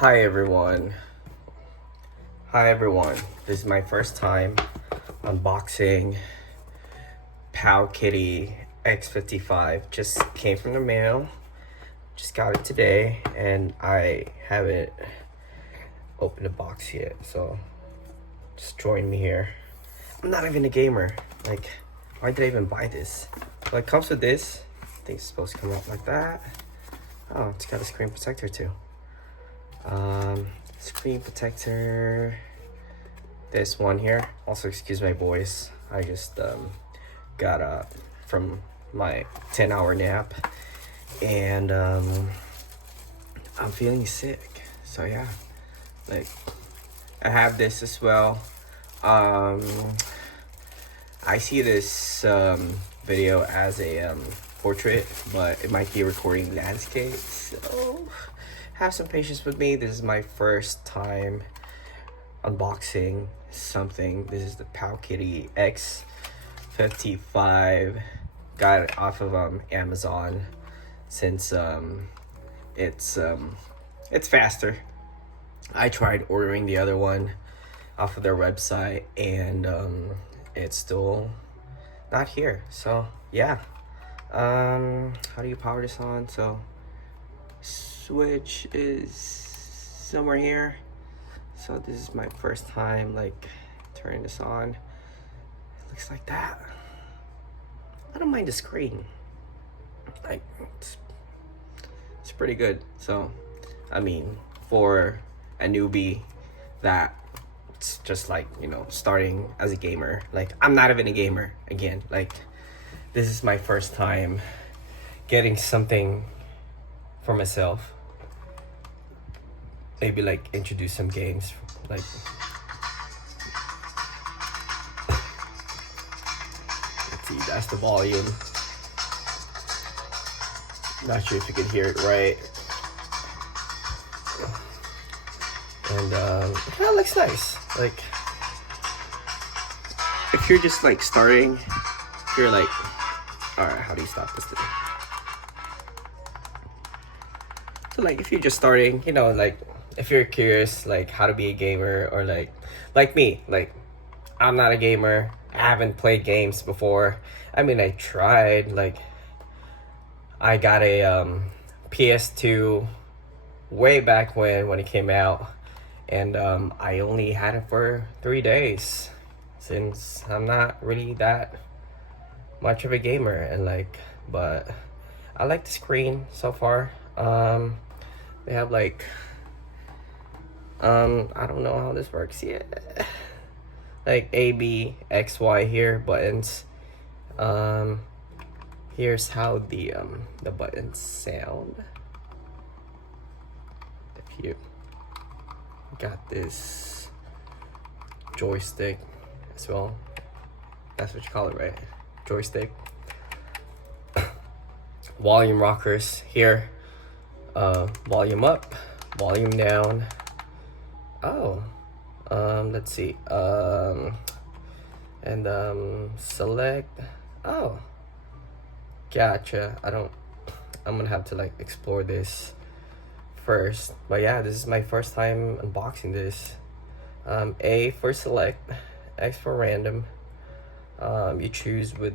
Hi everyone. Hi everyone. This is my first time unboxing Powkiddy X55. Just came from the mail. Just got it today and I haven't opened the box yet. So just join me here. I'm not even a gamer. Like, why did I even buy this? Well, it comes with this. I think it's supposed to come out like that. Oh, it's got a screen protector too. Screen protector, this one here. Also, excuse my voice, I just got up from my 10-hour nap and I'm feeling sick, so yeah, like I have this as well. I see this video as a portrait, but it might be recording landscape, so have some patience with me. This is my first time unboxing something. This is the Powkiddy X55. Got it off of Amazon since it's faster. I tried ordering the other one off of their website and it's still not here. So yeah, how do you power this on? So switch is somewhere here. So this is my first time like turning this on. It looks like that. I don't mind the screen. Like it's pretty good. So I mean, for a newbie that it's just like, you know, starting as a gamer. Like, I'm not even a gamer again. Like, this is my first time getting something for myself. Maybe like introduce some games, like let's see, that's the volume. Not sure if you can hear it right. And it kind of looks nice. Like, if you're just like starting, if you're like, all right, how do you stop this thing? So like, if you're just starting, you know, like if you're curious like how to be a gamer, or like me, like I'm not a gamer, I haven't played games before. I mean, I tried, like I got a PS2 way back when it came out, and I only had it for 3 days since I'm not really that much of a gamer. And like, but I like the screen so far. They have like I don't know how this works yet. Like A, B, X, Y here, buttons. Here's how the buttons sound. If you got this joystick as well. That's what you call it, right? Joystick. Volume rockers here. Volume up, volume down. Oh, let's see. And select. Oh, gotcha. I'm gonna have to like explore this first. But yeah, this is my first time unboxing this. A for select, X for random. You choose with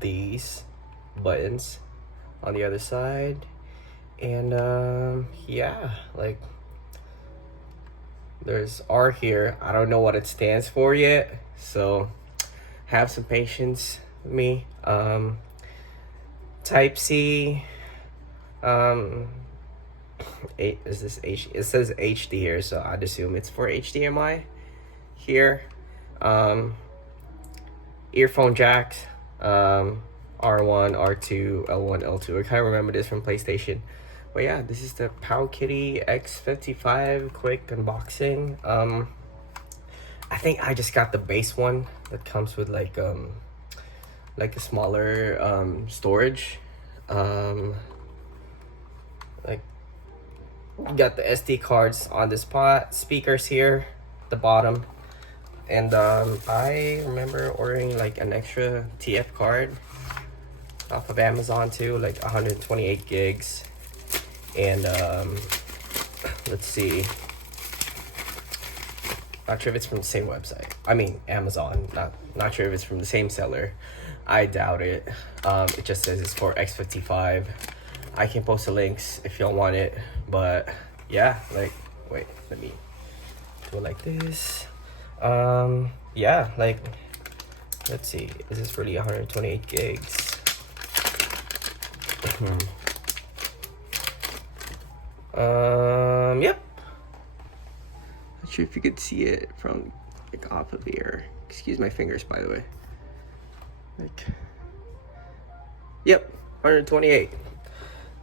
these buttons on the other side. And yeah, like there's R here. I don't know what it stands for yet, so have some patience with me. Type C. Is this H? It says HD here, so I'd assume it's for HDMI. Here, earphone jacks. R1, R2, L1, L2. I kind of remember this from PlayStation. But yeah, this is the Powkiddy X55 quick unboxing. I think I just got the base one that comes with like a smaller storage. Like, you got the SD cards on the spot, speakers here at the bottom. And I remember ordering like an extra TF card off of Amazon too, like 128 gigs. And let's see. Not sure if it's from the same website. I mean, Amazon. Not sure if it's from the same seller. I doubt it. It just says it's for X55. I can post the links if y'all want it. But yeah, like, wait, let me do it like this. Yeah, like, let's see. Is this really 128 gigs? Yep. Not sure if you could see it from like off of here. Excuse my fingers, by the way. Like, yep, 128.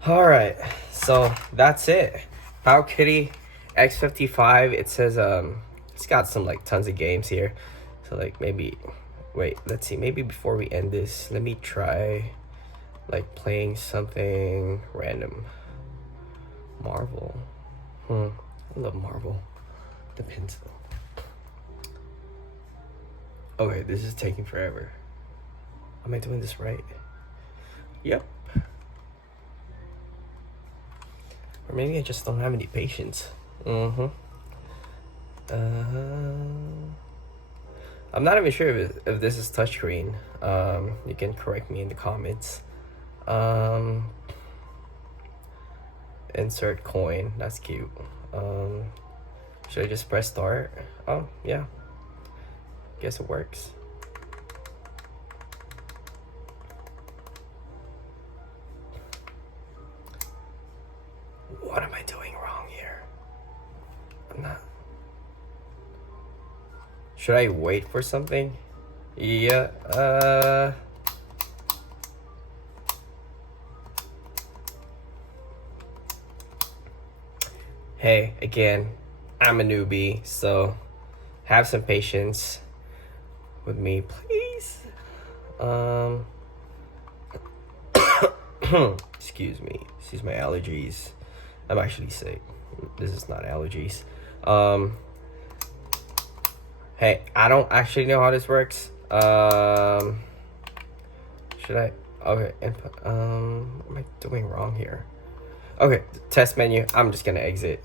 All right, so that's it. Powkiddy X55. It says it's got some like tons of games here. So like maybe, wait, let's see. Maybe before we end this, let me try like playing something random. Marvel. I love Marvel. Depends though. Okay, this is taking forever. Am I doing this right? Yep. Or maybe I just don't have any patience. I'm not even sure if this is touchscreen. You can correct me in the comments. Insert coin. That's cute. Should I just press start? Oh, yeah. Guess it works. What am I doing wrong here? I'm not. Should I wait for something? Yeah, Hey, again, I'm a newbie, so have some patience with me, please. Excuse me. Excuse my allergies. I'm actually sick. This is not allergies. Hey, I don't actually know how this works. Should I? Okay, input. What am I doing wrong here? Okay, test menu. I'm just gonna exit.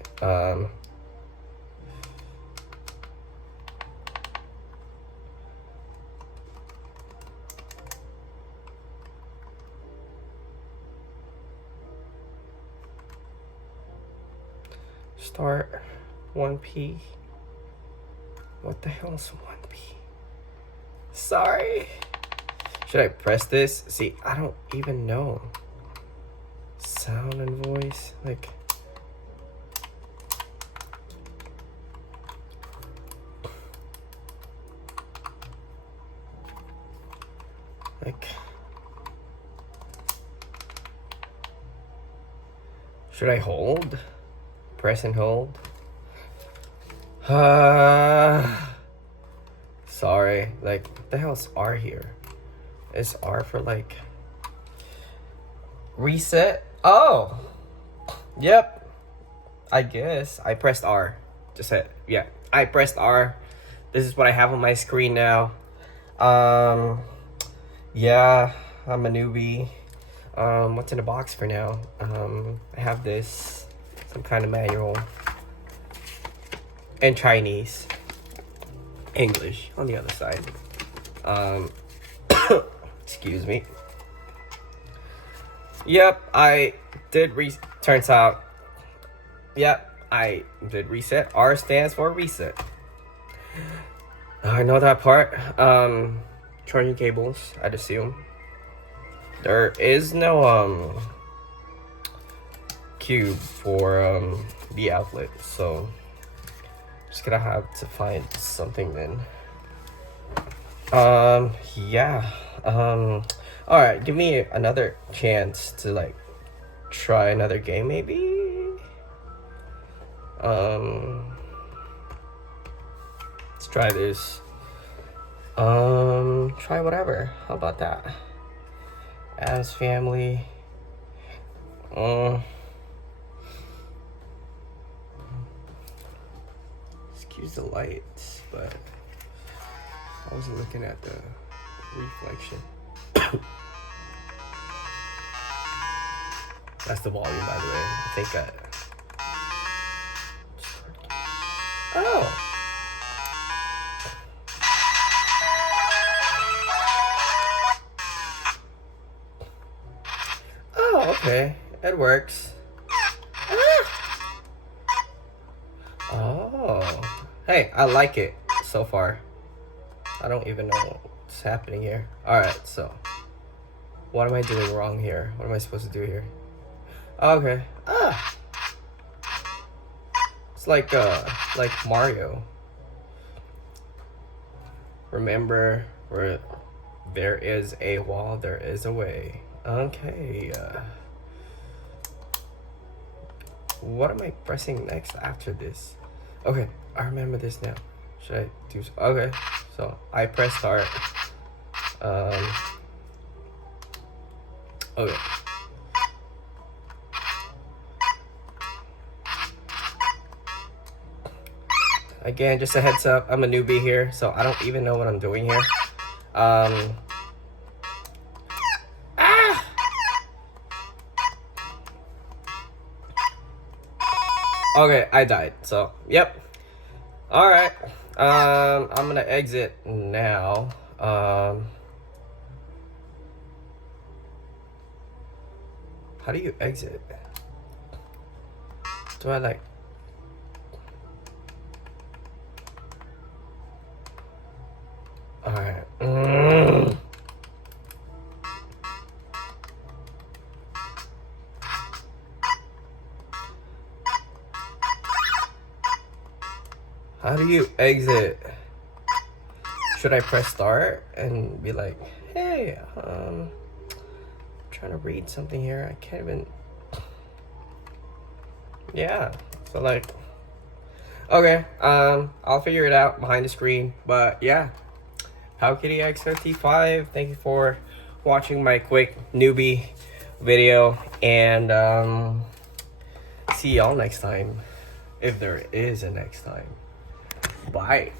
Start 1P. What the hell is 1P? Sorry. Should I press this? See, I don't even know. Sound and voice, like. Should I hold? Press and hold? Sorry, like, what the hell is R here? Is R for like reset? Oh, yep. I guess I pressed R. Just said, yeah, I pressed R. This is what I have on my screen now. Yeah, I'm a newbie. What's in the box for now? I have this, some kind of manual, and Chinese, English on the other side. Excuse me. Yep, I did turns out, yep, I did reset. R stands for reset. I know that part. Charging cables, I'd assume. There is no cube for the outlet, so just gonna have to find something then. Yeah. All right, give me another chance to like try another game maybe. Let's try this. Try whatever. How about that? As family. Excuse the lights, but I wasn't looking at the reflection. That's the volume, by the way. I think it works. Oh, hey, I like it so far. I don't even know what's happening here. All right, so what am I doing wrong here? What am I supposed to do here? Okay. It's like Mario. Remember, where there is a wall, there is a way. Okay. What am I pressing next after this? Okay, I remember this now. Should I do? Okay, so I press start. Okay. Again, just a heads up, I'm a newbie here, so I don't even know what I'm doing here. Okay, I died, so, yep. Alright, I'm gonna exit now. How do you exit? Do I like... Alright. How do you exit? Should I press start and be like, hey, I'm trying to read something here. I can't even... Yeah, so like... Okay, I'll figure it out behind the screen, but yeah. Powkiddy X55, thank you for watching my quick newbie video, and see y'all next time, if there is a next time. Bye.